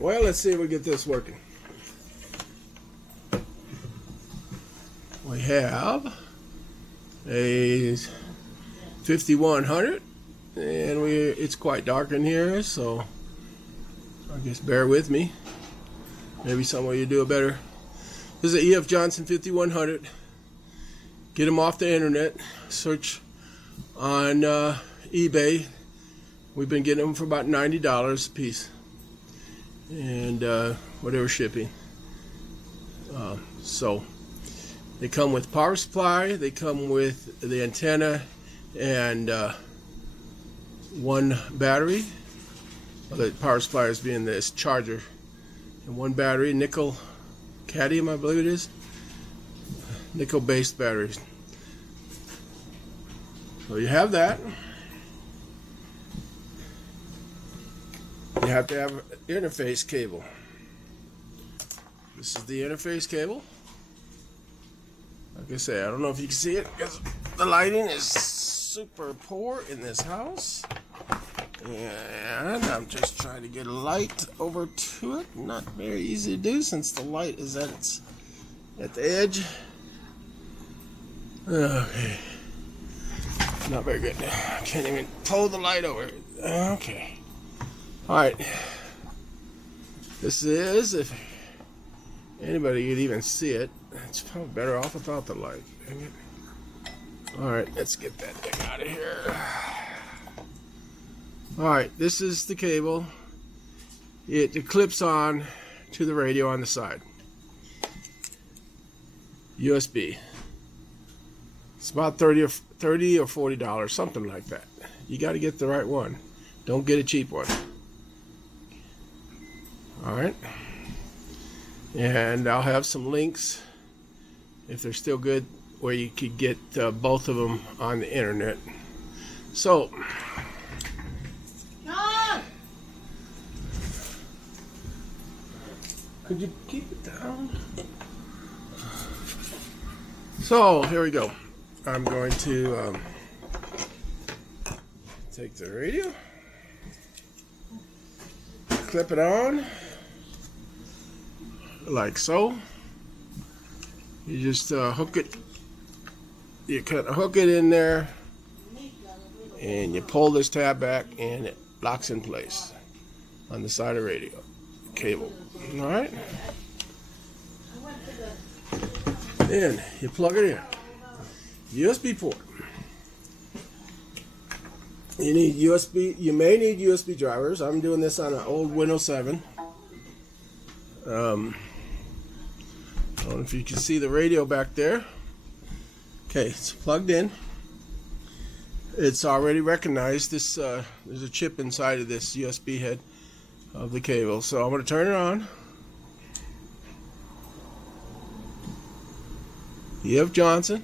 Well, let's see if we get this working. We have a 5100, and it's quite dark in here, so I guess bear with me. Maybe some of you do a better. This is an E.F. Johnson 5100. Get them off the internet. Search on eBay. We've been getting them for about $90 a piece, and whatever shipping. So they come with power supply. They come with the antenna and one battery. The power supply is being this charger, and one battery, nickel cadmium, I believe it is. Nickel-based batteries. So you have that. You have to have an interface cable. This is the interface cable. Like I say, I don't know if you can see it because the lighting is super poor in this house. And I'm just trying to get a light over to it. Not very easy to do since the light is at the edge. Okay. Not very good. I can't even pull the light over it. Okay. Alright. This is, if anybody could even see it, it's probably better off without the light. Alright, let's get that thing out of here. Alright, this is the cable. It clips on to the radio on the side. USB. It's about $30 or $40, something like that. You got to get the right one. Don't get a cheap one. Alright. And I'll have some links, if they're still good, where you could get both of them on the internet. So, John! Could you keep it down? So, here we go. I'm going to take the radio, clip it on, like so. You just hook it. You kind of hook it in there, and you pull this tab back, and it locks in place on the side of the radio cable. All right. Then you plug it in. USB port. You need USB. You may need USB drivers. I'm doing this on an old Windows 7. I don't know if you can see the radio back there. Okay, it's plugged in. It's already recognized this. There's a chip inside of this USB head of the cable. So I'm going to turn it on. E.F. Johnson.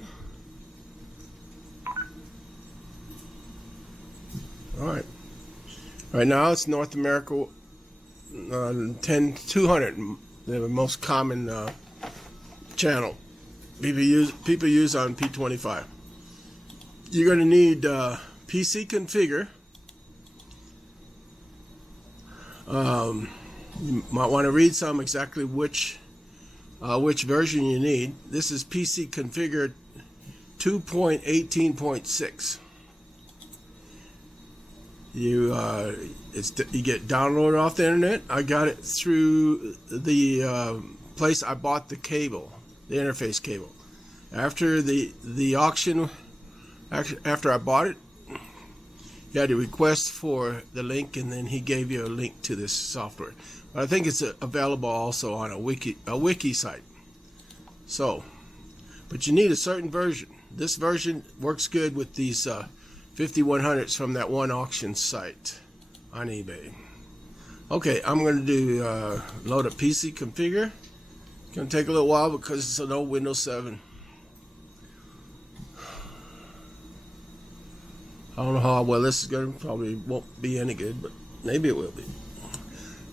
Alright. Right now it's North America 10200, the most common channel people use on P25. You're going to need PC configure. You might want to read exactly which version you need. This is PC configure 2.18.6. You get downloaded off the internet. I got it through the place I bought the cable, the interface cable. After the auction, after I bought it, you had to request for the link, and then he gave you a link to this software. But I think it's available also on a wiki site. So, but you need a certain version. This version works good with these 5100s from that one auction site on eBay. Okay, I'm going to do load a PC configure. It's going to take a little while because it's an old Windows 7. I don't know how well this is going to, probably won't be any good, but maybe it will be.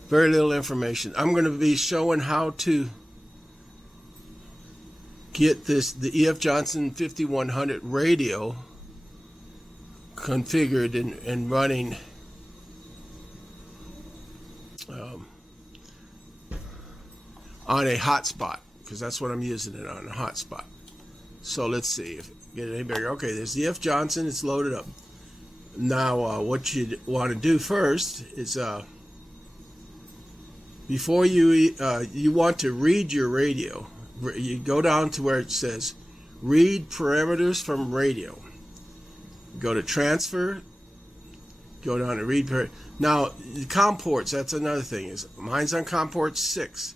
Very little information. I'm going to be showing how to get the E.F. Johnson 5100 radio configured and running on a hotspot, because that's what I'm using it on, a hotspot. So let's see if get it any bigger. Okay, there's the F. Johnson. It's loaded up. Now, what you want to do first is before you want to read your radio. You go down to where it says read parameters from radio. Go to transfer. Go down to read. Now, the COM ports, that's another thing. Is mine's on COM port 6.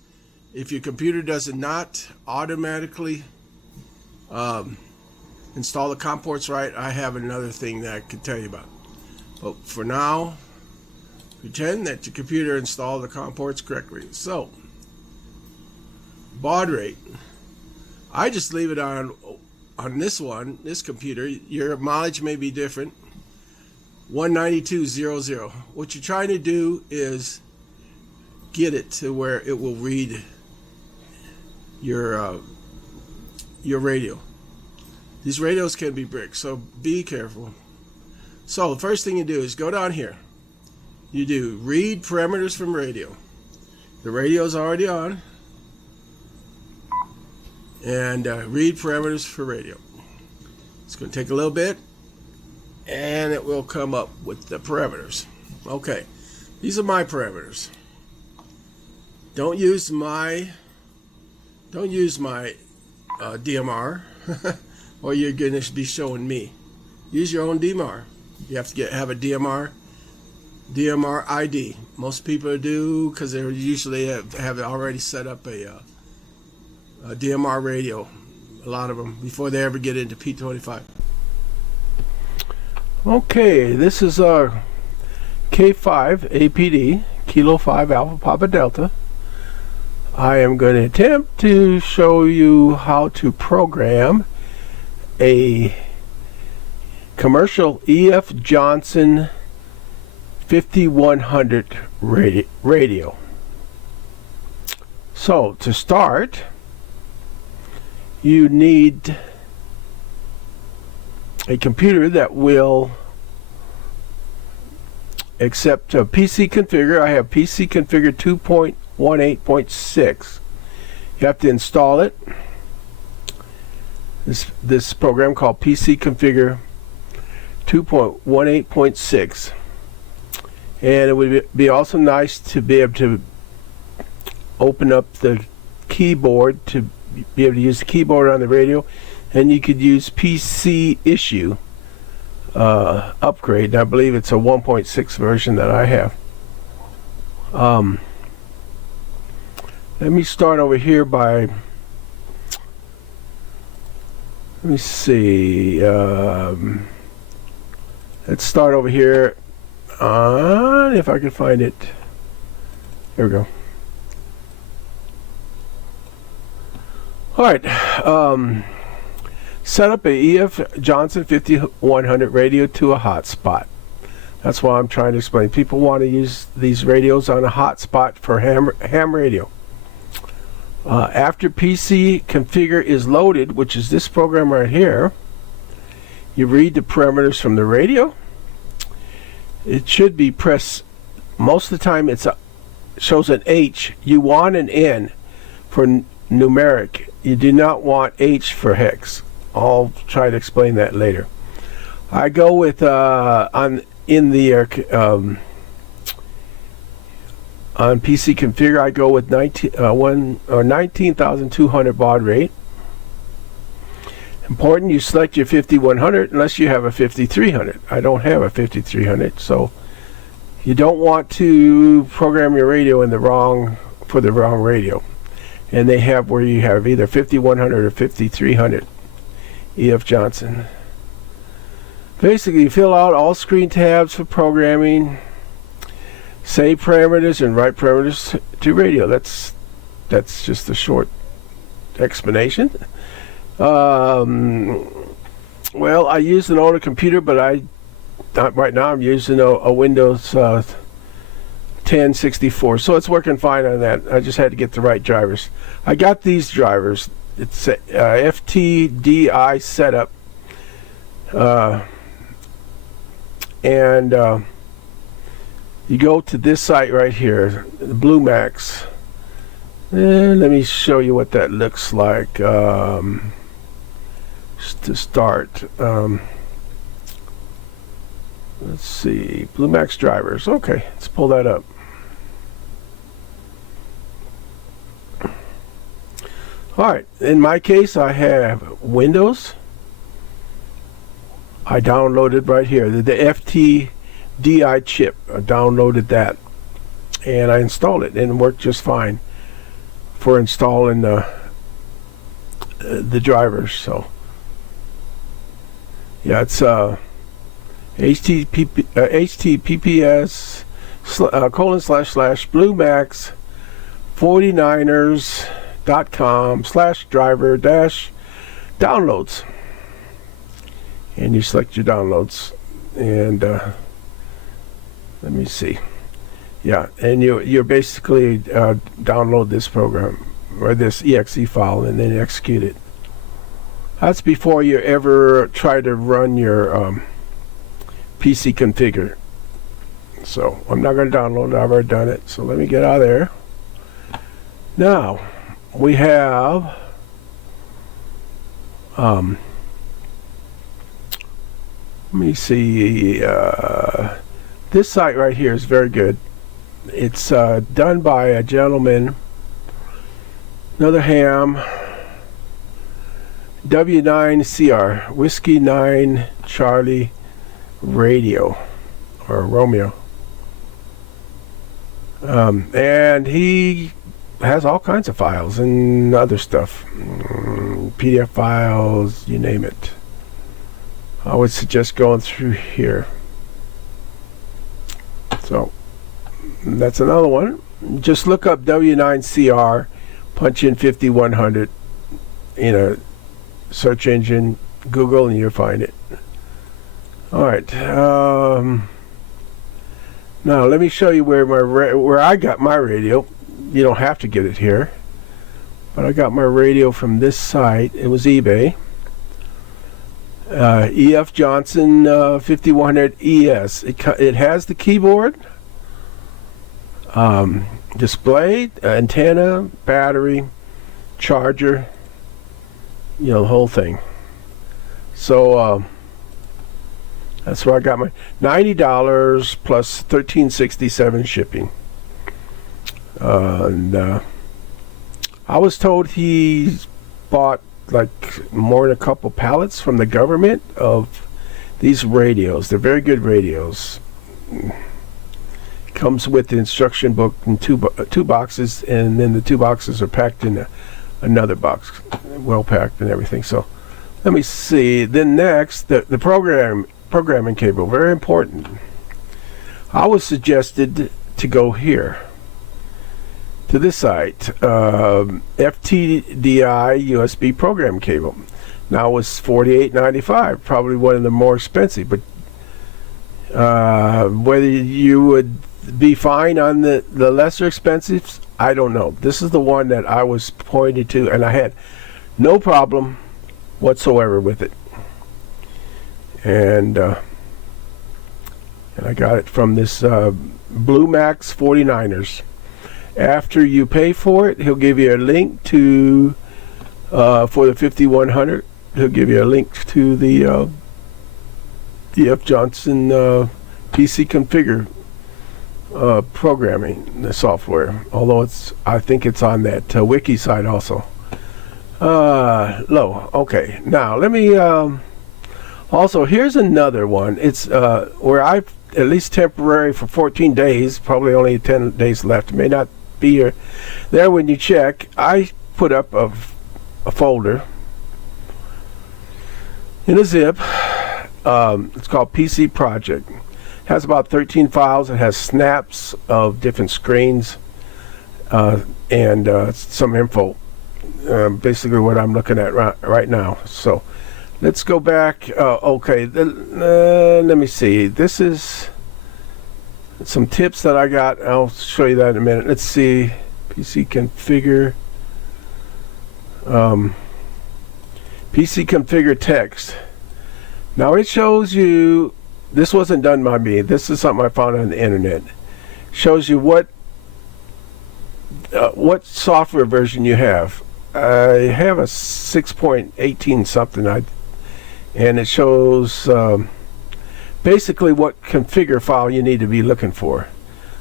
If your computer does not automatically install the COM ports right, I have another thing that I could tell you about. But for now, pretend that your computer installed the COM ports correctly. So, baud rate. I just leave it on this computer. Your mileage may be different. 192.00. What you're trying to do is get it to where it will read your radio. These radios can be brick, so be careful. So the first thing you do is go down here. You do read parameters from radio. The radio's already on. And read parameters for radio. It's going to take a little bit, and it will come up with the parameters. Okay, these are my parameters. Don't use my DMR, or you're going to be showing me. Use your own DMR. You have to have a DMR ID. Most people do, because they usually have already set up a DMR radio. A lot of them before they ever get into P25. Okay, this is our K5 APD, Kilo 5 Alpha Papa Delta. I am going to attempt to show you how to program a commercial E.F. Johnson 5100 radio. So, to start, you need a computer that will accept a PC configure. I have PC configure 2.18.6. You have to install it. This program called PC configure 2.18.6. And it would be also nice to be able to open up the keyboard to be able to use the keyboard on the radio, and you could use PC issue upgrade. I believe it's a 1.6 version that I have. Let me start over here by, let me see, let's start over here on, if I can find it. Here we go. Alright, set up a E.F. Johnson 5100 radio to a hotspot. That's what I'm trying to explain. People want to use these radios on a hotspot for ham radio. After PC configure is loaded, which is this program right here, you read the parameters from the radio. It should be pressed, most of the time it shows an H. You want an N for numeric. You do not want H for hex. I'll try to explain that later. I go with on PC configure. I go with 19,200 baud rate. Important, you select your 5100 unless you have a 5300. I don't have a 5300, so you don't want to program your radio in the wrong radio. And they have where you have either 5100 or 5300 E.F. Johnson. Basically, you fill out all screen tabs for programming, save parameters, and write parameters to radio. That's just a short explanation. Well, I used an older computer, but right now I'm using a Windows 1064, so it's working fine on that. I just had to get the right drivers. I got these drivers. It's a FTDI setup, and you go to this site right here, the Blue Max. And let me show you what that looks like to start. Let's see, BlueMax drivers. Okay, let's pull that up. Alright, in my case I have Windows. I downloaded right here the FTDI chip. I downloaded that and I installed it and it worked just fine for installing the drivers. So yeah, it's https :// bluemax49ers.com/driver-downloads, and you select your downloads, and let me see. Yeah, and you're basically download this program or this exe file and then execute it. That's before you ever try to run your PC configure. So I'm not going to download it. I've already done it. So let me get out of there. Now we have let me see. This site right here is very good. It's done by a gentleman, another ham, W9CR, Whiskey 9 Charlie Radio, or Romeo. And he has all kinds of files and other stuff, PDF files, you name it. I would suggest going through here. So that's another one. Just look up W9CR, punch in 5100 in a search engine, Google, and you'll find it. All right. Now let me show you where I got my radio. You don't have to get it here, but I got my radio from this site. It was eBay. EF Johnson 5100 ES. It has the keyboard, display, antenna, battery, charger, you know, the whole thing. So that's where I got my $90 plus $13.67 shipping. And I was told he bought like more than a couple pallets from the government of these radios. They're very good radios. Comes with the instruction book in two boxes, and then the 2 boxes are packed in another box, well packed and everything. So let me see. Then next, the programming cable, very important. I was suggested to go here to this site, FTDI USB program cable. Now it's $48.95, probably one of the more expensive, but whether you would be fine on the lesser expensive, I don't know. This is the one that I was pointed to, and I had no problem whatsoever with it. And I got it from this BlueMax 49ers. After you pay for it, he'll give you a link to for the 5100. He'll give you a link to the EF Johnson PC configure programming, the software. Although I think it's on that wiki site also. Okay, now let me also, here's another one. It's where I, at least temporary for 14 days, probably only 10 days left. It may not be here there when you check. I put up a folder in a zip. It's called PC Project. It has about 13 files. It has snaps of different screens and some info. Basically what I'm looking at right now. So let's go back. Okay, let me see. This is some tips that I got. I'll show you that in a minute. Let's see. PC configure. PC configure text. Now it shows you, this wasn't done by me. This is something I found on the internet. Shows you what what software version you have. I have a 6.18 something, and it shows basically what configure file you need to be looking for.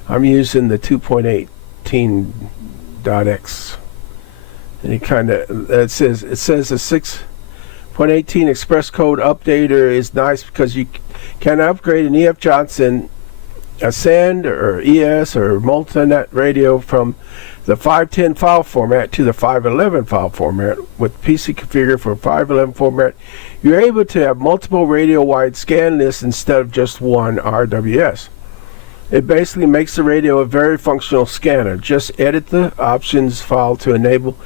I'm using the 2.18.x, and it says a 6.18 express code updater is nice because you can upgrade an EF Johnson Ascend or ES or multi-net radio from the 510 file format to the 511 file format. With PC Configure for 511 format, you're able to have multiple radio-wide scan lists instead of just one RWS. It basically makes the radio a very functional scanner. Just edit the options file to enable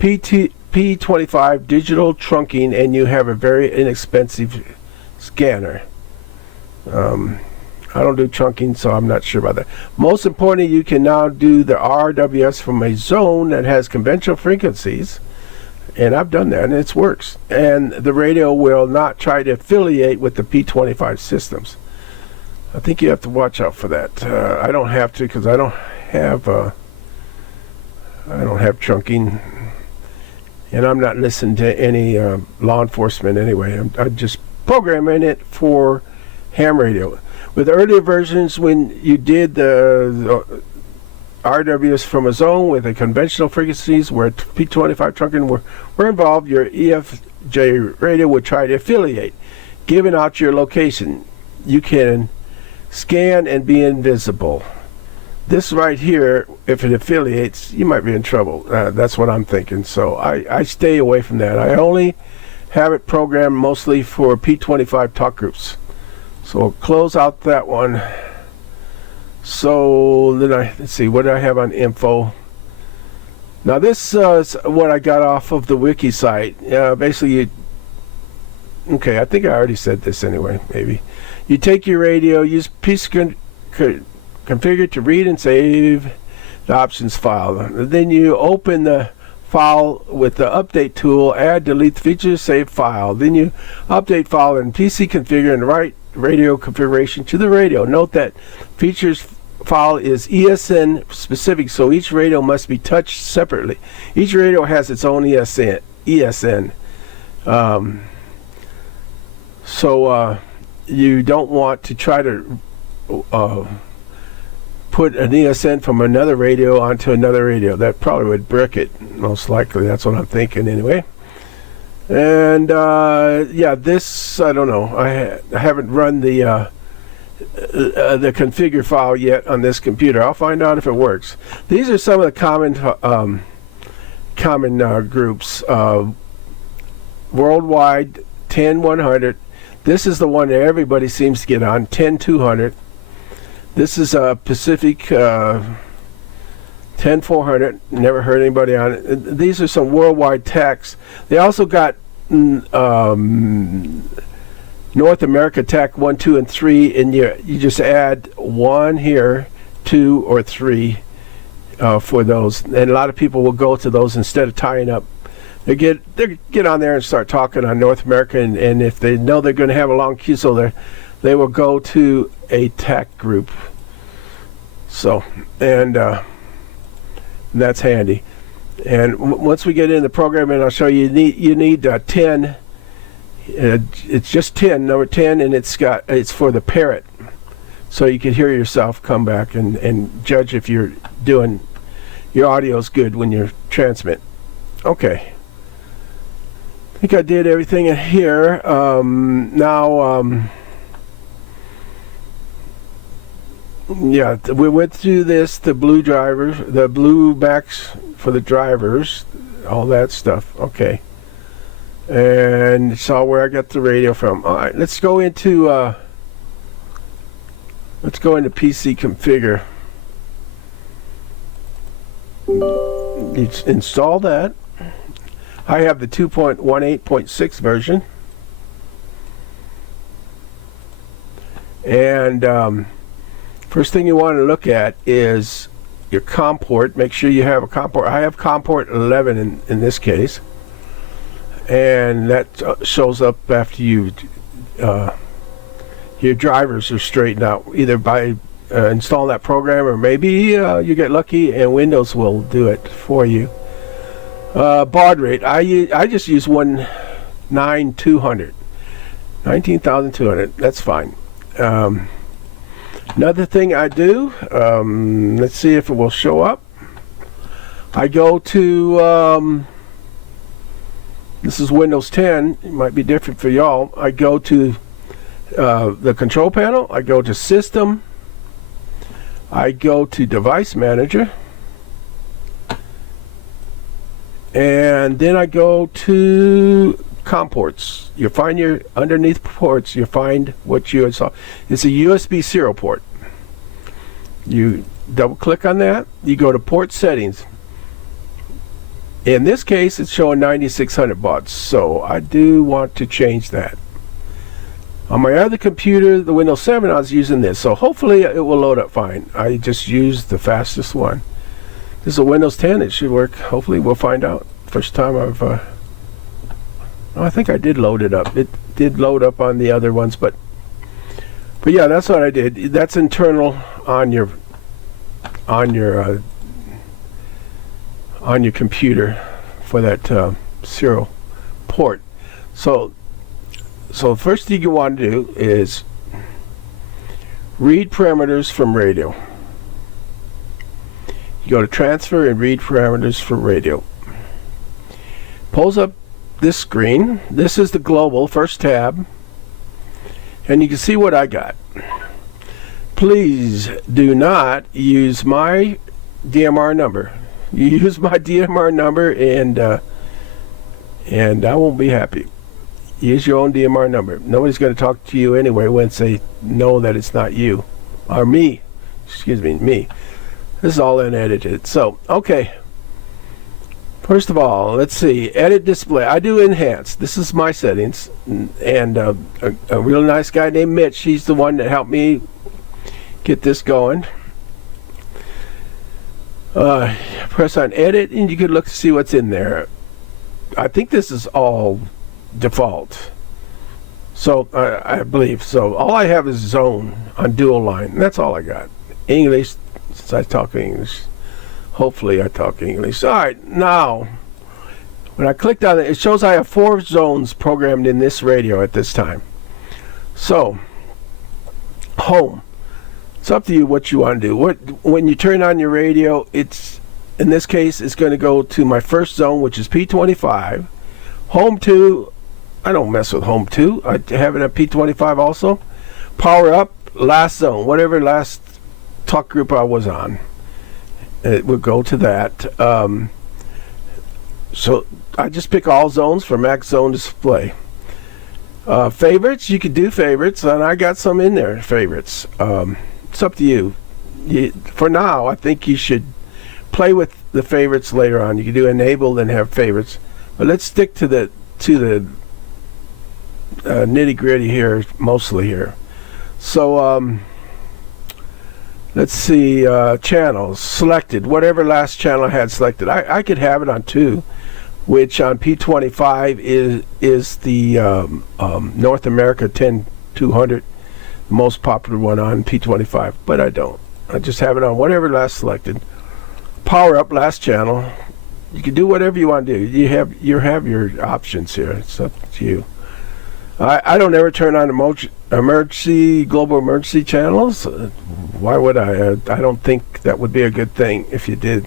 P25 digital trunking, and you have a very inexpensive scanner. I don't do trunking, so I'm not sure about that. Most importantly, you can now do the RWS from a zone that has conventional frequencies, and I've done that, and it works. And the radio will not try to affiliate with the P25 systems. I think you have to watch out for that. I don't have to because I don't have trunking, and I'm not listening to any law enforcement anyway. I'm just programming it for ham radio. With earlier versions, when you did the RWS from a zone with the conventional frequencies where P25 trunking were involved, your EFJ radio would try to affiliate, giving out your location. You can scan and be invisible. This right here, if it affiliates, you might be in trouble. That's what I'm thinking. So I stay away from that. I only have it programmed mostly for P25 talk groups. So I'll close out that one. So then let's see, what do I have on info? Now this is what I got off of the wiki site. Basically, okay, I think I already said this anyway, maybe. You take your radio, use PC Configure to read and save the options file. Then you open the file with the update tool, add, delete the features, save file. Then you update file in PC Configure and write radio configuration to the radio. Note that features file is ESN specific, so each radio must be touched separately. Each radio has its own ESN. So you don't want to try to put an ESN from another radio onto another radio. That probably would brick it, most likely. That's what I'm thinking anyway. And yeah, this, I don't know. I haven't run the configure file yet on this computer. I'll find out if it works. These are some of the common groups. Worldwide 10100. This is the one that everybody seems to get on. 10200. This is Pacific 10400. Never heard anybody on it. These are some worldwide tax. They also got North America TAC 1, 2, and 3, and you just add 1 here, 2 or 3 for those. And a lot of people will go to those instead of tying up. They get on there and start talking on North America, and if they know they're going to have a long queue, so they will go to a TAC group. So, and that's handy. And once we get into the programming, I'll show you. You need 10. It's just 10, number 10, and it's for the parrot, so you can hear yourself come back and judge if your audio's good when you transmit. Okay. I think I did everything in here. Yeah, we went through this, the blue drivers, the blue backs for the drivers, all that stuff. Okay. And saw where I got the radio from. All right, let's go into PC Configure. You install that. I have the 2.18.6 version. And first thing you want to look at is your COM port. Make sure you have a COM port. I have COM port 11 in this case. And that shows up after your drivers are straightened out, either by installing that program, or maybe you get lucky and Windows will do it for you. Baud rate, I just use 19,200. That's fine. Another thing I do, let's see if it will show up. I go to, this is Windows 10. It might be different for y'all. I go to the control panel. I go to System. I go to Device Manager. And then I go to COM ports. You find your underneath ports, you find what you install. It's a USB serial port. You double click on that. You go to port settings. In this case, it's showing 9600 baud, so I do want to change that. On my other computer, the Windows 7, I was using this, so hopefully it will load up fine. I just used the fastest one. This is a Windows 10. It should work. Hopefully, we'll find out. First time I've... I think I did load it up. It did load up on the other ones, but yeah, that's what I did. That's internal on your computer for that serial port. So first thing you want to do is read parameters from radio. You go to transfer and read parameters for radio. Pulls up this screen. This is the global first tab, and you can see what I got. Please do not use my DMR number. You use my DMR number, and I won't be happy. Use your own DMR number. Nobody's going to talk to you anyway once they know that it's not you or me. Excuse me, me. This is all unedited. So, okay. First of all, let's see. Edit display. I do enhance. This is my settings. And a real nice guy named Mitch, he's the one that helped me get this going. Press on edit, and you can look to see what's in there. I think this is all default. So, I believe. So, all I have is zone on dual line. That's all I got. English. Since I talk English, hopefully I talk English. All right, now when I clicked on it, it shows I have 4 zones programmed in this radio at this time. So, home. It's up to you what you want to do. When you turn on your radio, it's in this case it's going to go to my first zone, which is P25. Home 2, I don't mess with home 2. I have it at P25 also. Power up, last zone, whatever last talk group I was on, it would go to that. So I just pick all zones for max zone display. Favorites, you could do favorites, and I got some in there, favorites. It's up to you. For now, I think you should play with the favorites later on. You can do enable and have favorites, but let's stick to the nitty gritty here, mostly here. So let's see, channels selected, whatever last channel I had selected. I could have it on 2, which on P25 is the North America 10200, the most popular one on P25, but I don't. I just have it on whatever last selected. Power up, last channel. You can do whatever you want to do. You have your options here. It's up to you. I don't ever turn on global emergency channels. Why would I? I don't think that would be a good thing if you did.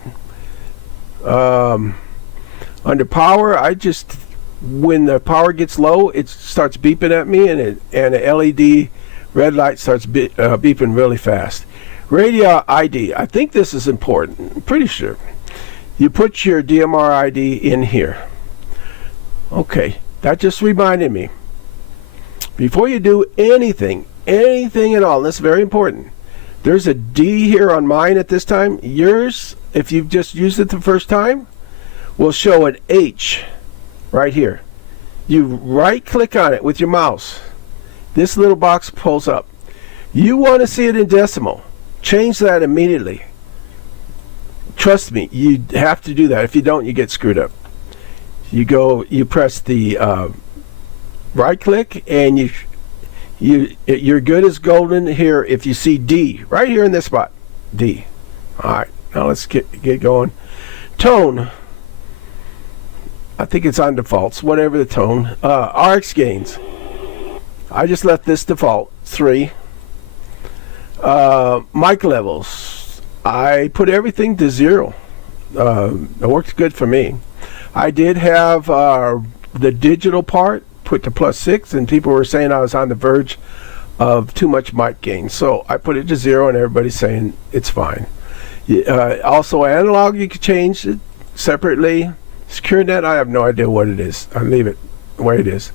Under power, I just, when the power gets low, it starts beeping at me, and the LED red light starts beeping really fast. Radio ID, I think this is important. I'm pretty sure. You put your DMR ID in here. Okay, that just reminded me. Before you do anything at all, that's very important. There's a D here on mine at this time. Yours, if you've just used it the first time, will show an H right here. You right click on it with your mouse. This little box pulls up. You want to see it in decimal. Change that immediately. Trust me, you have to do that. If you don't, you get screwed up. You press the right click, and you You're good as golden here if you see D right here in this spot. D. All right, now let's get going. Tone. I think it's on defaults, whatever the tone. RX gains. I just left this default 3. Mic levels. I put everything to 0. It worked good for me. I did have the digital part put to +6, and people were saying I was on the verge of too much mic gain. So I put it to 0, and everybody's saying it's fine. Also, analog, you can change it separately. Secure net, I have no idea what it is. I leave it the way it is.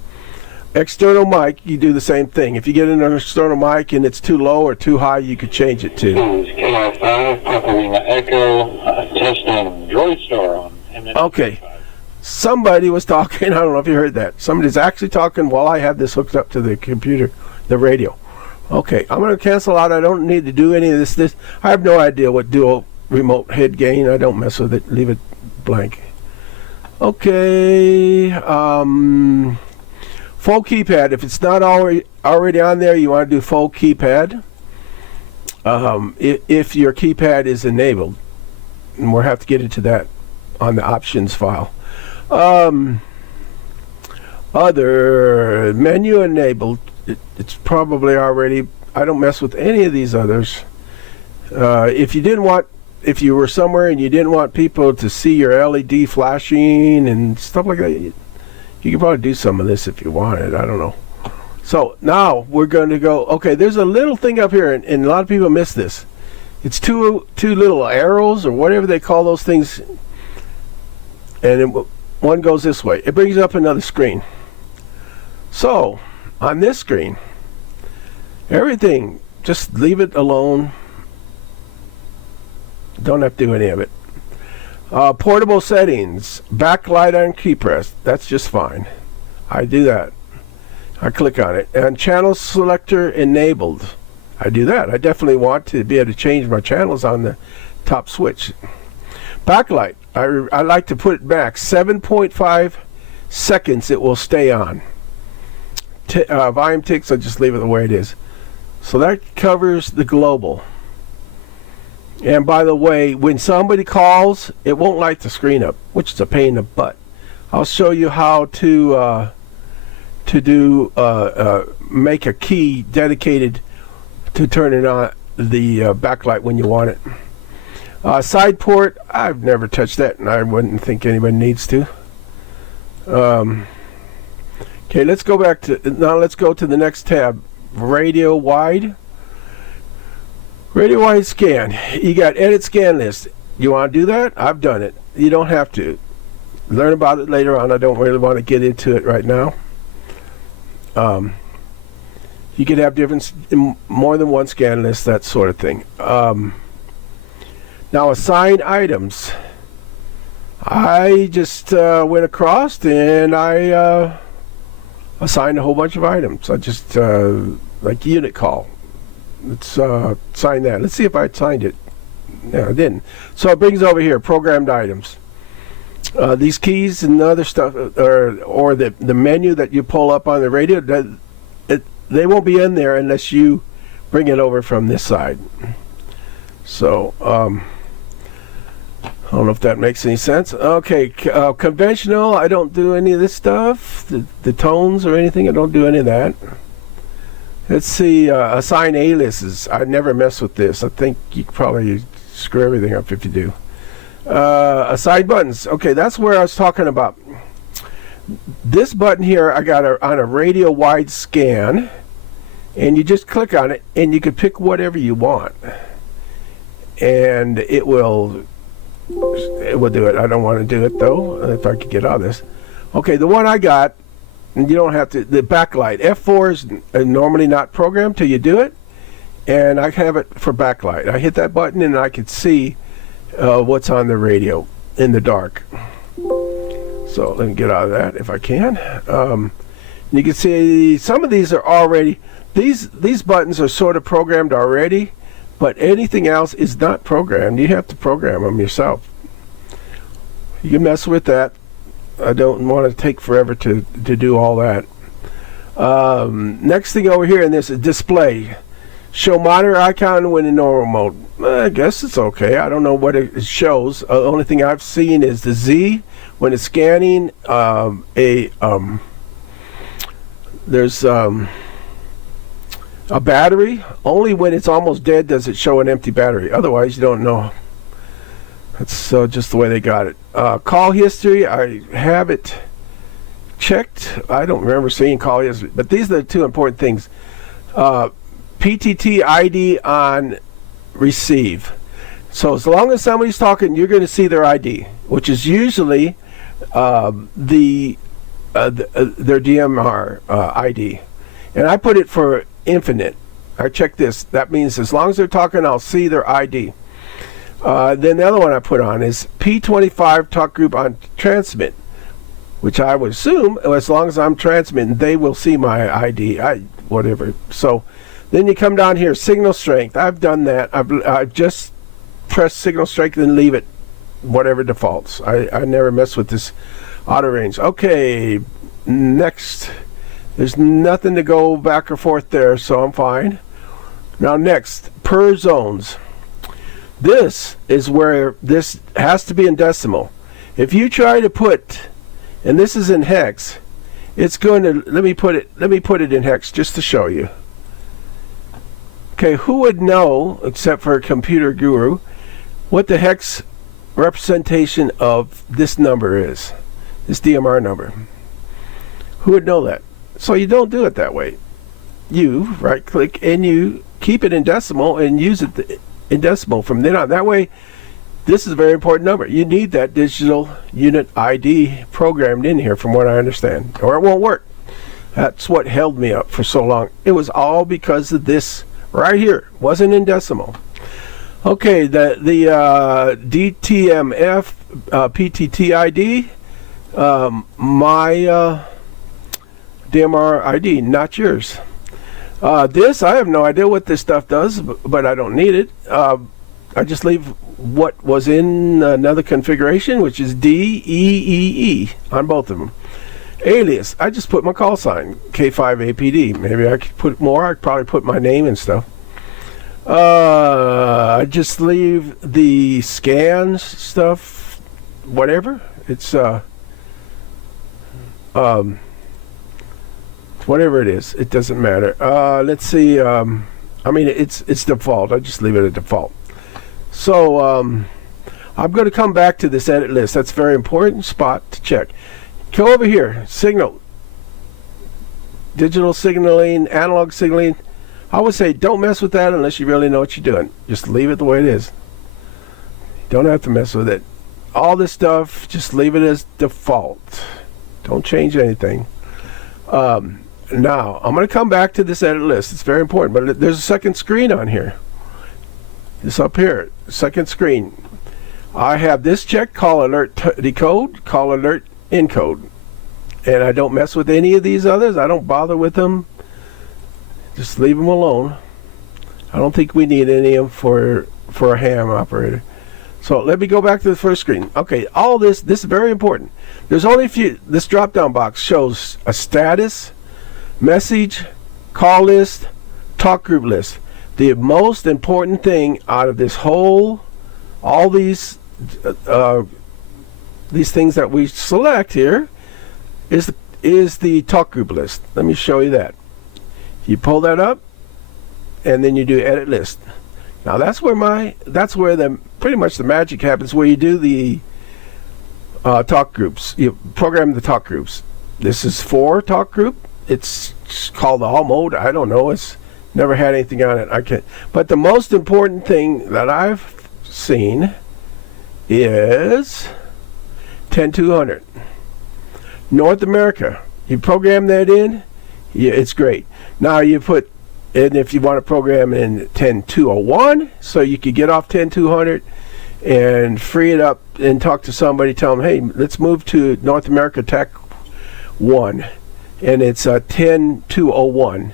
External mic, you do the same thing. If you get an external mic and it's too low or too high, you could change it to. KR5, Papa Lima Echo, testing Droid Store on MN. Okay. Somebody was talking, I don't know if you heard that. Somebody's actually talking while I have this hooked up to the computer, the radio. Okay, I'm going to cancel out. I don't need to do any of this. I have no idea what dual remote head gain. I don't mess with it. Leave it blank. Okay. Full keypad. If it's not already on there, you want to do full keypad. If your keypad is enabled. And we'll have to get into that on the options file. Other menu enabled. It's probably already. I don't mess with any of these others. If you were somewhere and you didn't want people to see your LED flashing and stuff like that, you could probably do some of this if you wanted. I don't know. So now we're going to go. Okay, there's a little thing up here, and a lot of people miss this. It's two little arrows or whatever they call those things, and one goes this way. It brings up another screen. So on this screen, everything, just leave it alone. Don't have to do any of it. Portable settings, backlight on key press. That's just fine. I do that. I click on it. And channel selector enabled. I do that. I definitely want to be able to change my channels on the top switch. Backlight. I like to put it back. 7.5 seconds it will stay on. Volume ticks, I just leave it the way it is. So that covers the global. And by the way, when somebody calls, it won't light the screen up, which is a pain in the butt. I'll show you how to make a key dedicated to turning on the backlight when you want it. Side port, I've never touched that, and I wouldn't think anybody needs to. Okay, let's go to the next tab. Radio wide. Radio wide scan. You got edit scan list. You want to do that? I've done it. You don't have to. Learn about it later on. I don't really want to get into it right now. You could have more than one scan list, that sort of thing. Now, assign items. I just went across and I assigned a whole bunch of items. I just, like unit call. Let's sign that. Let's see if I signed it. No, I didn't. So it brings over here, programmed items. These keys and other stuff, or the menu that you pull up on the radio, they won't be in there unless you bring it over from this side. So, I don't know if that makes any sense. Okay, conventional, I don't do any of this stuff. The tones or anything, I don't do any of that. Let's see, assign aliases. I never mess with this. I think you probably screw everything up if you do. Assign buttons. Okay, that's where I was talking about. This button here, I got on a radio wide scan, and you just click on it, and you can pick whatever you want, and it will do it. I don't want to do it though. If I could get out of this. Okay, the one I got. And you don't have to, the backlight. F4 is normally not programmed till you do it. And I have it for backlight. I hit that button and I could see what's on the radio in the dark. So let me get out of that if I can. You can see some of these are already, these buttons are sort of programmed already, but anything else is not programmed. You have to program them yourself. You can mess with that. I don't want to take forever to do all that. Next thing over here in this is display. Show monitor icon when in normal mode. I guess it's okay. I don't know what it shows. The only thing I've seen is the Z when it's scanning. There's a battery. Only when it's almost dead does it show an empty battery. Otherwise, you don't know. That's just the way they got it. Call history. I have it checked. I don't remember seeing call history, but these are the two important things. PTT ID on receive. So as long as somebody's talking, you're going to see their ID, which is usually their DMR ID. And I put it for infinite. I check this. That means as long as they're talking, I'll see their ID. Then the other one I put on is P25 talk group on transmit, which I would assume as long as I'm transmitting, they will see my ID. Whatever. So then you come down here, signal strength. I've done that. I've just pressed signal strength and leave it whatever defaults. I never mess with this auto range. Okay, next. There's nothing to go back or forth there, so I'm fine. Now next, per zones. This is where this has to be in decimal. If you try to put, and this is in hex, it's going to, let me put it in hex just to show you. Okay, who would know, except for a computer guru, what the hex representation of this number is? This DMR number. Who would know that? So you don't do it that way. You right click and you keep it in decimal and use it in decimal from then on. That way, this is a very important number. You need that digital unit ID programmed in here from what I understand, or it won't work. That's what held me up for so long. It was all because of this right here. Wasn't in decimal. Okay, the DTMF PTT ID, my DMR ID, not yours. This, I have no idea what this stuff does, but I don't need it. I just leave what was in another configuration, which is DEEE on both of them. Alias, I just put my call sign, K5APD. Maybe I could put more. I'd probably put my name and stuff. I just leave the scans stuff, whatever. It's whatever it is, it doesn't matter. Let's see. I mean, it's default. I just leave it at default. So I'm going to come back to this edit list. That's a very important spot to check. Go over here, signal, digital signaling, analog signaling. I would say don't mess with that unless you really know what you're doing. Just leave it the way it is. Don't have to mess with it. All this stuff, just leave it as default. Don't change anything. Now, I'm going to come back to this edit list. It's very important, but there's a second screen on here. It's up here, second screen. I have this checked, call alert decode, call alert encode. And I don't mess with any of these others. I don't bother with them. Just leave them alone. I don't think we need any of them for a ham operator. So let me go back to the first screen. Okay, all this is very important. There's only a few. This drop-down box shows a status, message, call list, talk group list. The most important thing out of this whole, all these things that we select here, is the talk group list. Let me show you that. You pull that up, and then you do edit list. Now that's where pretty much the magic happens, where you do the talk groups. You program the talk groups. This is for talk group. It's called the all mode. I don't know. It's never had anything on it. I can't. But the most important thing that I've seen is 10200 North America. You program that in. Yeah, it's great. Now you put, and if you want to program in 10201, so you could get off 10200 and free it up and talk to somebody, tell them, hey, let's move to North America TAC 1, and it's 10201,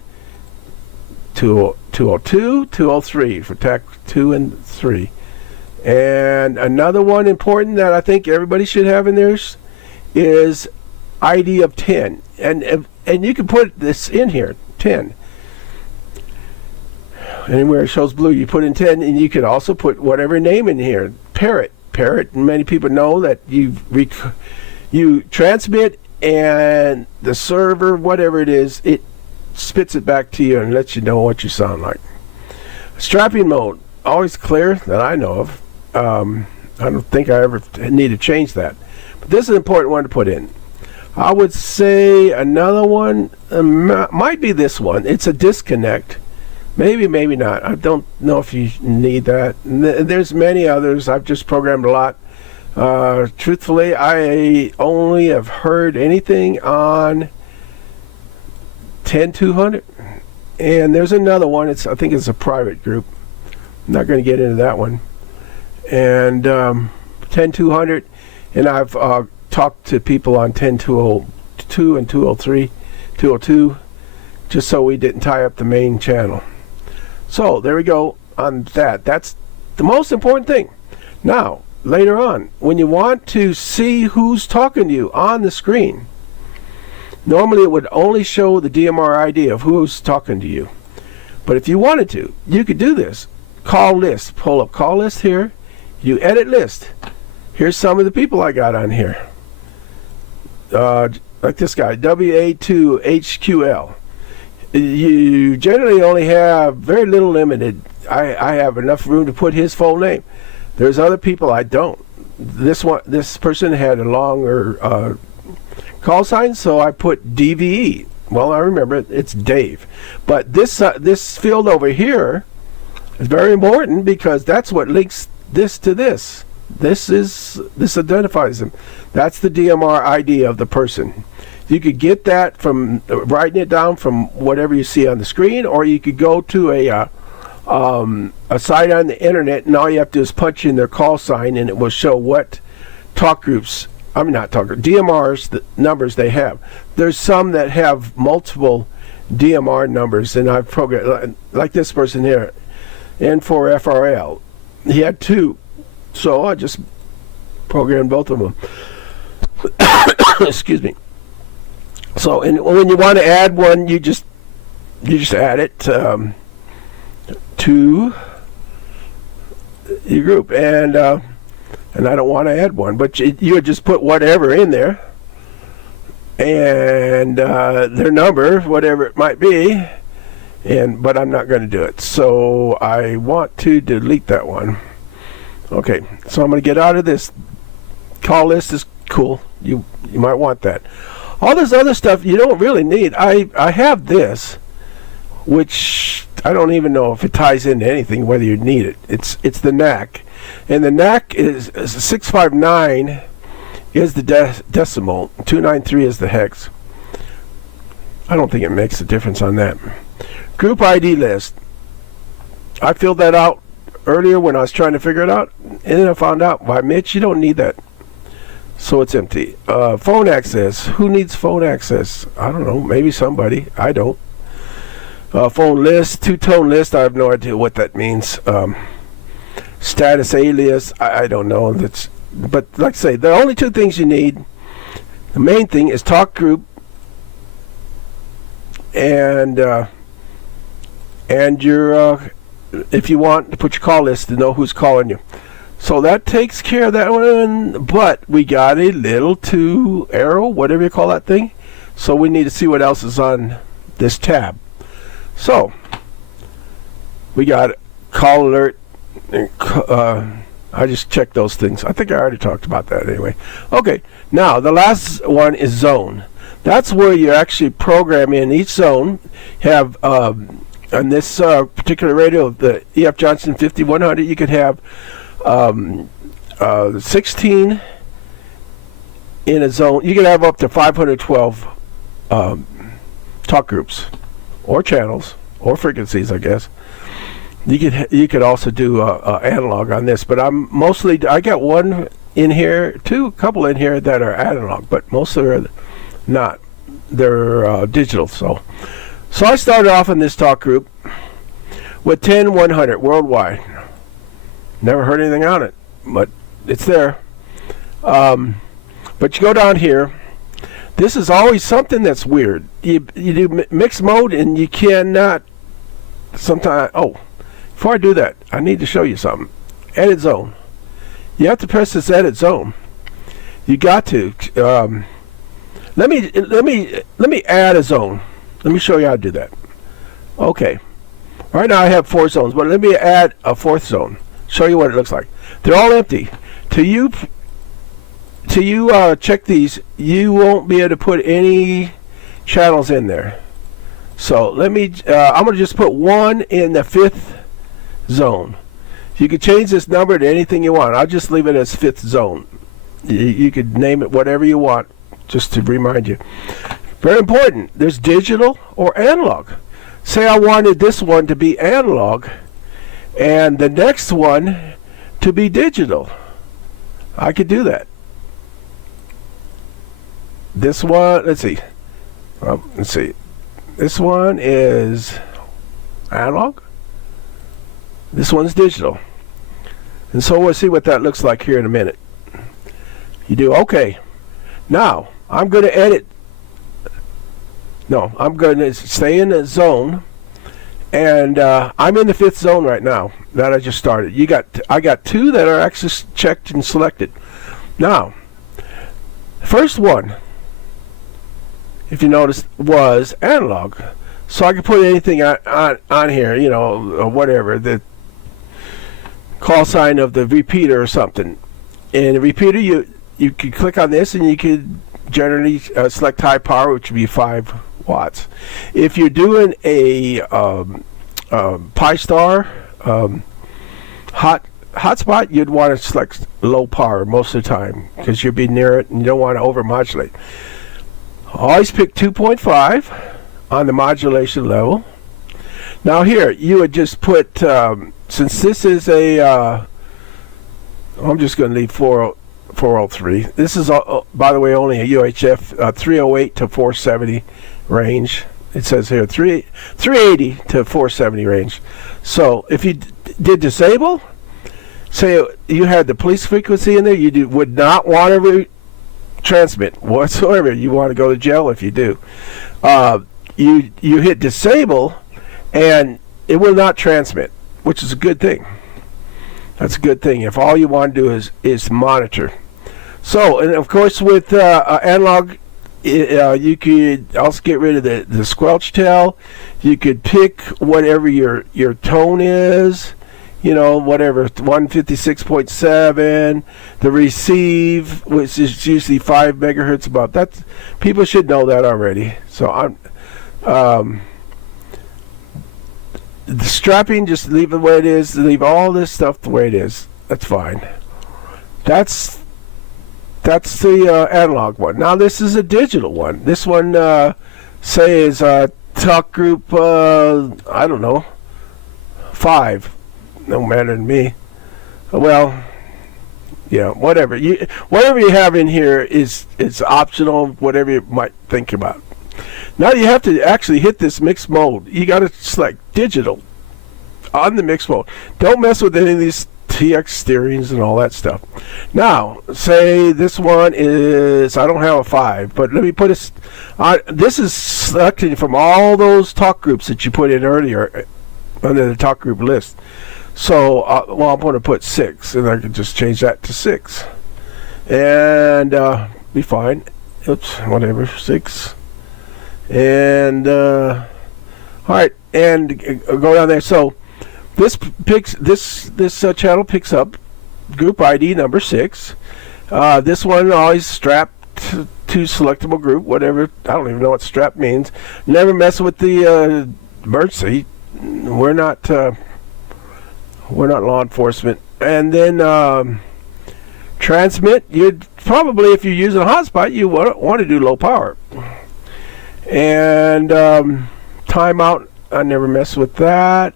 202, 203 for TAC 2 and 3. And another one important that I think everybody should have in theirs is ID of 10. And and you can put this in here, 10. Anywhere it shows blue, you put in 10, and you can also put whatever name in here. Parrot. And many people know that you transmit, and the server, whatever it is, it spits it back to you and lets you know what you sound like. Strapping mode, always clear that I know of. I don't think I ever need to change that. But this is an important one to put in. I would say another one might be this one. It's a disconnect. Maybe not. I don't know if you need that. There's many others. I've just programmed a lot. Truthfully, I only have heard anything on 10200. And there's another one. I think it's a private group. I'm not going to get into that one. And 10200. And I've talked to people on 10202 and 202, just so we didn't tie up the main channel. So there we go on that. That's the most important thing. Now, later on, when you want to see who's talking to you on the screen, normally it would only show the DMR ID of who's talking to you. But if you wanted to, you could do this. Call list. Pull up call list here. You edit list. Here's some of the people I got on here. Like this guy, WA2HQL. You generally only have very little limited. I have enough room to put his full name. There's other people I don't. This person had a longer call sign, so I put DVE. Well, I remember it's Dave. But this field over here is very important because that's what links this to this. This identifies them. That's the DMR ID of the person. You could get that from writing it down from whatever you see on the screen, or you could go to a site on the internet, and all you have to do is punch in their call sign, and it will show what DMRs, the numbers they have. There's some that have multiple DMR numbers, and I've programmed, like this person here, N4FRL. He had 2, so I just programmed both of them. Excuse me. So, and when you want to add one, you just add it to your group, and I don't want to add one, but you would just put whatever in there, and their number, whatever it might be, but I'm not going to do it. So I want to delete that one. Okay, so I'm going to get out of this. Call list is cool. You might want that. All this other stuff you don't really need. I have this, which I don't even know if it ties into anything, whether you need it. It's the NAC. And the NAC is 659 is the decimal. 293 is the hex. I don't think it makes a difference on that. Group ID list. I filled that out earlier when I was trying to figure it out, and then I found out, why, Mitch, you don't need that. So it's empty. Phone access. Who needs phone access? I don't know. Maybe somebody. I don't. Phone list. Two-tone list. I have no idea what that means. Status alias. I don't know. But like I say, the only 2 things you need. The main thing is talk group and your if you want to put your call list to know who's calling you. So that takes care of that one, but we got a little 2 arrow, whatever you call that thing. So we need to see what else is on this tab. So we got call alert. I just checked those things. I think I already talked about that anyway. Okay, now the last one is zone. That's where you actually program in each zone. You have on this particular radio, the EF Johnson 5100, you could have 16 in a zone. You can have up to 512 talk groups or channels or frequencies, I guess. You could also do analog on this, but I got one in here, a couple in here that are analog, but most of them are not. They're digital. So I started off in this talk group with 10100 worldwide. Never heard anything on it, but it's there. But you go down here. This is always something that's weird. You do mixed mode and you cannot sometimes. Oh, before I do that, I need to show you something. Edit zone. You have to press this edit zone. You got to. Let me add a zone. Let me show you how to do that. Okay. Right now I have 4 zones, but let me add a 4th zone. Show you what it looks like. They're all empty. Till you check these, you won't be able to put any channels in there. So let me. I'm gonna just put 1 in the 5th zone. You can change this number to anything you want. I'll just leave it as 5th zone. You could name it whatever you want, just to remind you. Very important. There's digital or analog. Say I wanted this one to be analog and the next one to be digital. I could do that. This one, let's see. This one is analog. This one's digital. And so we'll see what that looks like here in a minute. You do okay. Now, I'm going to edit. No, I'm going to stay in the zone. And I'm in the 5th zone right now that I just started. I got 2 that are actually checked and selected. Now, the first one, if you notice, was analog. So I could put anything on here, you know, or whatever, the call sign of the repeater or something. And the repeater, you could click on this and you could generally select high power, which would be 5 watts. If you're doing a Pi Star hotspot, you'd want to select low power most of the time because you'll be near it and you don't want to overmodulate. Always pick 2.5 on the modulation level. Now here, you would just put, since this is a, I'm just going to leave 403. This is, by the way, only a UHF 308 to 470 range. It says here 380 to 470 range. So if you did disable, say you had the police frequency in there, you would not want to transmit whatsoever. You want to go to jail if you do. You hit disable, and it will not transmit, which is a good thing. That's a good thing. If all you want to do is monitor. So, and of course, with analog, you could also get rid of the squelch tail. You could pick whatever your tone is. You know, whatever, 156.7, the receive, which is usually 5 megahertz above. That's, people should know that already. So the strapping, just leave it the way it is. Leave all this stuff the way it is. That's fine. That's the analog one. Now this is a digital one. This one, say, is talk group, I don't know, 5. No matter to me. Well, yeah, whatever you have in here is optional. Whatever you might think about. Now you have to actually hit this mixed mode. You got to select digital on the mixed mode. Don't mess with any of these TX steerings and all that stuff. Now, say this one is, I don't have a 5, but let me put this on. This is selected from all those talk groups that you put in earlier under the talk group list. So, well, I'm going to put 6, and I can just change that to 6. And be fine. Oops, whatever, 6. And, all right, and go down there. So, this channel picks up group ID number 6. This one always strapped to selectable group, whatever. I don't even know what strap means. Never mess with the emergency. We're not law enforcement. And then transmit, you'd probably, if you're using a hotspot, you want to do low power. And timeout, I never mess with that.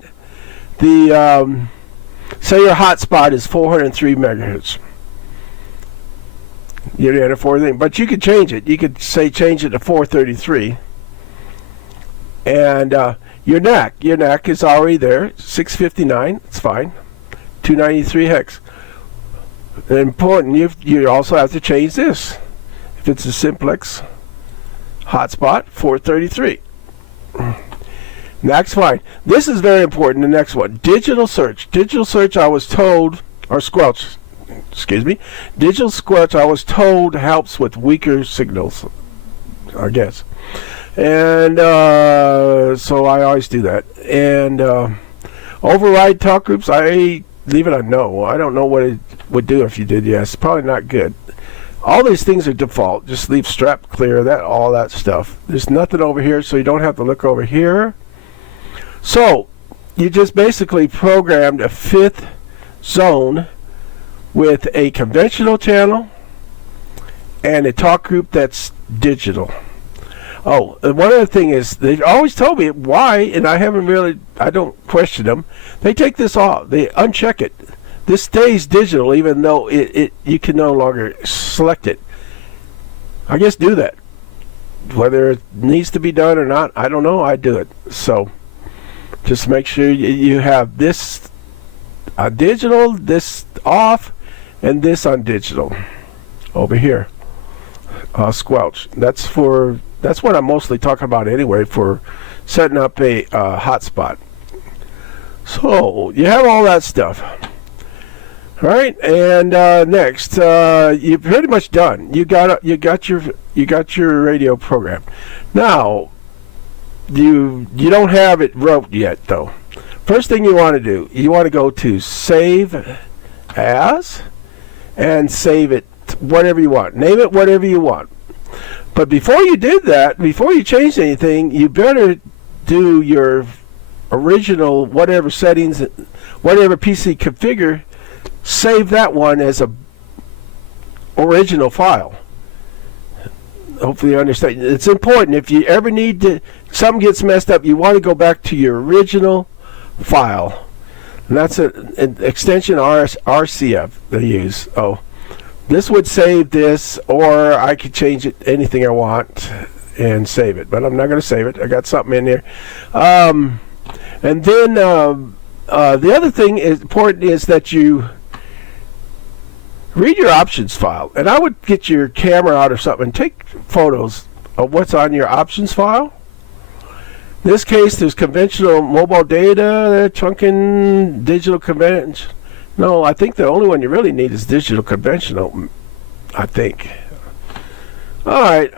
The say your hotspot is 403 megahertz. You enter 433, but you could change it. You could say change it to 433. And your NAC is already there, 659. It's fine. 293 hex. Important. You also have to change this. If it's a simplex, hotspot 433. That's fine. This is very important. The next one, digital search. Digital search, I was told, or squelch, excuse me. Digital squelch, I was told, helps with weaker signals, I guess. And so I always do that. And override talk groups, I leave it on no. I don't know what it would do if you did yes. Probably not good. All these things are default. Just leave strap clear, that all that stuff. There's nothing over here, so you don't have to look over here. So you just basically programmed a fifth zone with a conventional channel and a talk group that's digital. Oh, and one other thing is, they've always told me why, and I don't question them. They take this off. They uncheck it. This stays digital even though you can no longer select it. I guess do that. Whether it needs to be done or not, I don't know. I do it. So just make sure you have this digital, this off, and this on digital over here. Squelch. That's what I'm mostly talking about anyway for setting up a hotspot. So you have all that stuff. All right, and next, you're pretty much done. You got your radio program. Now, you don't have it wrote yet though. First thing you want to do, you want to go to Save As, and save it whatever you want. Name it whatever you want. But before you did that, before you changed anything, you better do your original whatever settings, whatever PC configure. Save that one as a original file. Hopefully you understand. It's important. If you ever need to, something gets messed up, you want to go back to your original file. And that's an extension RCF they use. Oh, this would save this, or I could change it anything I want and save it. But I'm not going to save it. I got something in there. And then the other thing is important is that you read your options file, and I would get your camera out or something and take photos of what's on your options file. In this case, there's conventional mobile data, trunking, digital conventional. No, I think the only one you really need is digital conventional, I think. All right,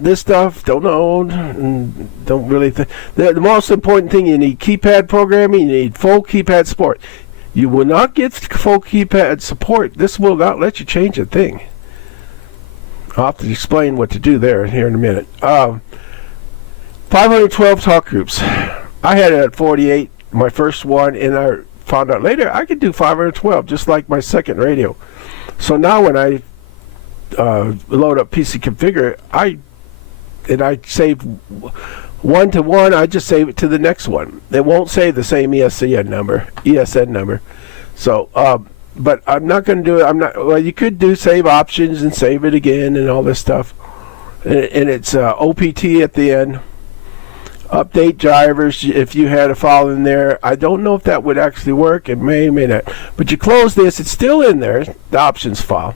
this stuff, don't know, don't really think. The most important thing, you need keypad programming, you need full keypad support. You will not get full keypad support. This will not let you change a thing. I'll have to explain what to do there here in a minute. 512 talk groups. I had it at 48, my first one, and I found out later I could do 512, just like my second radio. So now when I load up PC Configure, I save one to one. I just save it to the next one. It won't save the same ESN number. So, but I'm not going to do it. Well, you could do save options and save it again and all this stuff. And it's OPT at the end. Update drivers, if you had a file in there. I don't know if that would actually work. It may not. But you close this, it's still in there, the options file.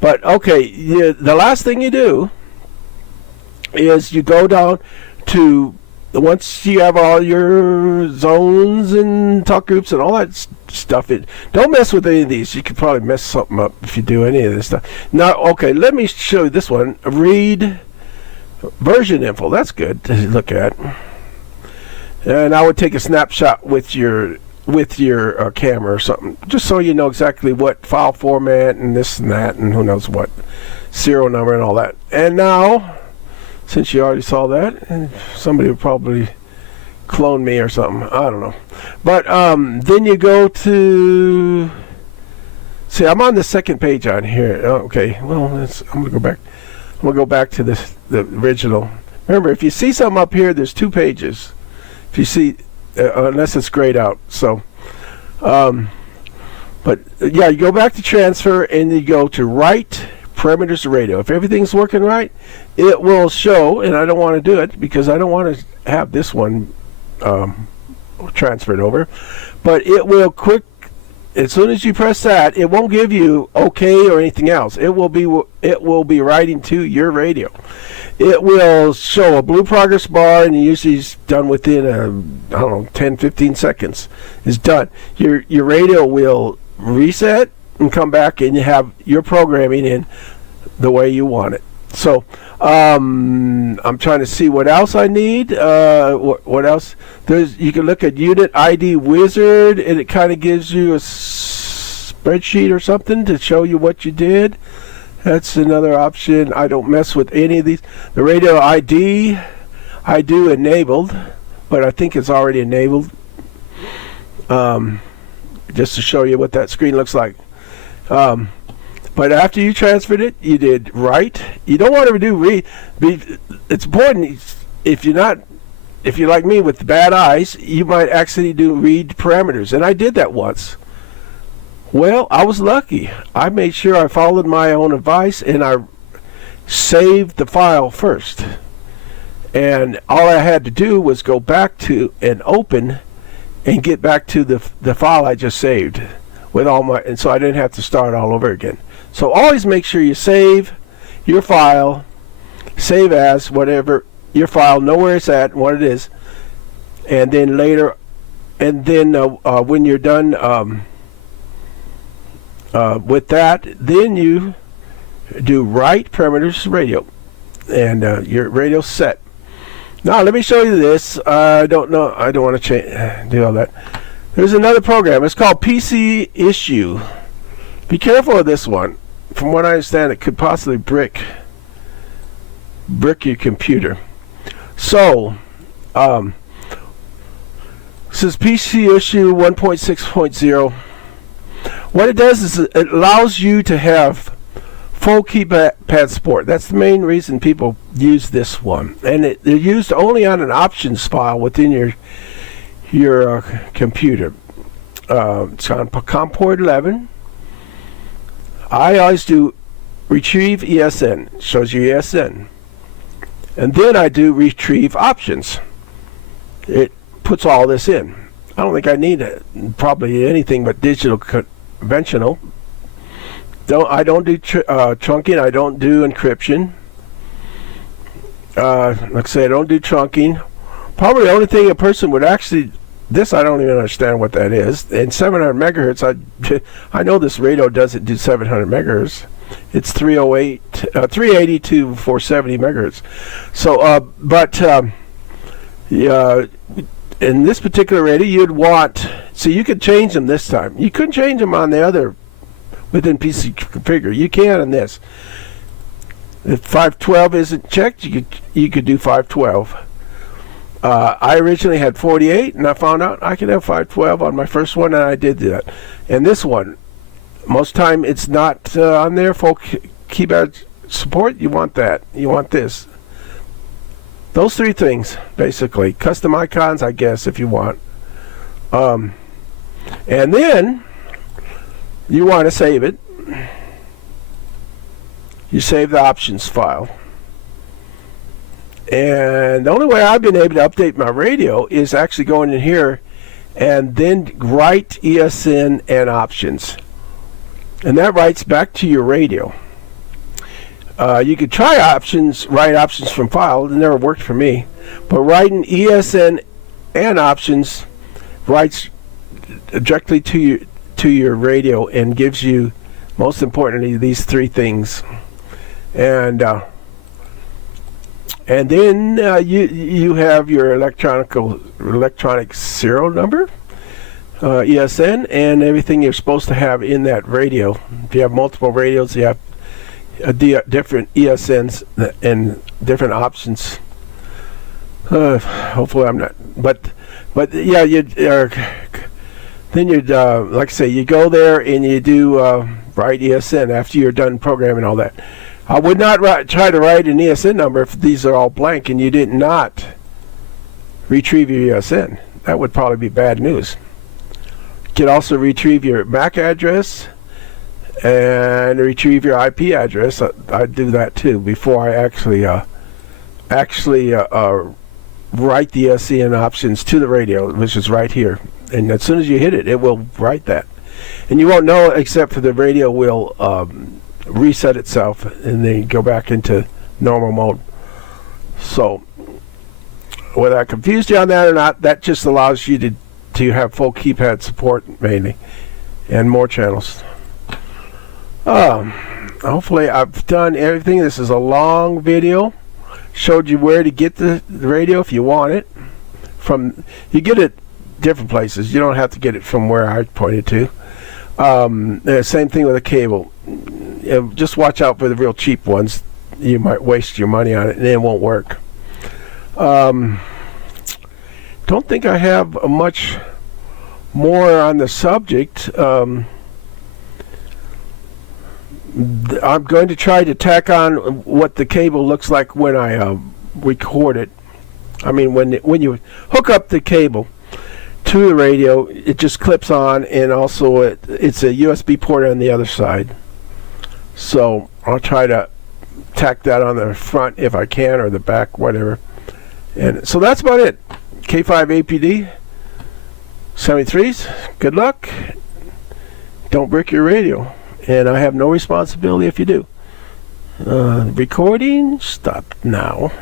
But okay, the last thing you do is you go down to, once you have all your zones and talk groups and all that stuff, don't mess with any of these. You could probably mess something up if you do any of this stuff. Now, okay, let me show you this one. Read version info. That's good to look at. And I would take a snapshot with your camera or something, just so you know exactly what file format and this and that and who knows what serial number and all that. And now, since you already saw that, somebody would probably clone me or something. I don't know. But then you go to, see, I'm on the second page on here. Okay, well, I'm gonna go back. I'm gonna go back to the original. Remember, if you see something up here, there's two pages. If you see, unless it's grayed out. So, but yeah, you go back to transfer and you go to right parameters radio. If everything's working right, it will show, and I don't want to do it because I don't want to have this one transferred over, but it will as soon as you press that, it won't give you OK or anything else. It will be writing to your radio. It will show a blue progress bar, and usually it's done within 10, 15 seconds. It's done. Your radio will reset and come back, and you have your programming in the way you want it. So I'm trying to see what else I need. What else? You can look at Unit ID Wizard, and it kind of gives you a spreadsheet or something to show you what you did. That's another option. I don't mess with any of these. The radio ID, I do enabled, but I think it's already enabled. Just to show you what that screen looks like. But after you transferred it, you did write. You don't want to do read. It's important if you're like me with bad eyes, you might actually do read parameters. And I did that once. Well, I was lucky. I made sure I followed my own advice, and I saved the file first. And all I had to do was go back to and open and get back to the file I just saved with all my, and so I didn't have to start all over again. So always make sure you save your file, save as whatever your file, know where it's at, what it is, and then later, and then when you're done with that, then you do write parameters radio, and your radio's set. Now let me show you this. I don't want to do all that. There's another program. It's called PC Issue. Be careful of this one. From what I understand, it could possibly brick your computer. So, this is PC Issue 1.6.0. What it does is it allows you to have full keypad support. That's the main reason people use this one. And they're used only on an options file within your computer. It's on COM port 11. I always do retrieve ESN. It shows you ESN. And then I do retrieve options. It puts all this in. I don't think I need probably anything but digital conventional. I don't do trunking. I don't do encryption. Like I say, I don't do trunking. Probably the only thing a person would actually, this I don't even understand what that is. And 700 megahertz, I know this radio doesn't do 700 megahertz. It's 380 to 470 megahertz. So, in this particular radio, you'd want, so you could change them this time. You couldn't change them on the other within PC configure. You can on this. If 512 isn't checked, you could do 512. I originally had 48, and I found out I could have 512 on my first one, and I did that. And this one, most time it's not on there. Full keyboard support. You want that. You want this. Those three things, basically. Custom icons, I guess, if you want. And then you want to save it. You save the options file. And the only way I've been able to update my radio is actually going in here and then write ESN and options. And that writes back to your radio. You could try write options from file. It never worked for me. But writing ESN and options writes directly to your radio and gives you, most importantly, these three things. And then you have your electronic serial number, ESN, and everything you're supposed to have in that radio. If you have multiple radios, you have different ESNs and different options. Hopefully I'm not, but yeah, then you'd like I say, you go there and you do write ESN after you're done programming all that. I would not try to write an ESN number if these are all blank and you did not retrieve your ESN. That would probably be bad news. You could also retrieve your MAC address and retrieve your IP address. I'd do that too before I actually write the ESN options to the radio, which is right here. And as soon as you hit it, it will write that. And you won't know except for the radio will reset itself and then go back into normal mode. So whether I confused you on that or not, that just allows you to have full keypad support mainly and more channels. Hopefully I've done everything. This is a long video. Showed you where to get the radio if you want it. You get it different places. You don't have to get it from where I pointed to. Same thing with a cable. Just watch out for the real cheap ones. You might waste your money on it and it won't work. Don't think I have much more on the subject. I'm going to try to tack on what the cable looks like when I record it. I mean, when you hook up the cable to the radio, it just clips on, and also it's a USB port on the other side. So I'll try to tack that on the front if I can, or the back, whatever. And so that's about it. K5 APD 73s. Good luck. Don't break your radio. And I have no responsibility if you do. Recording stopped now.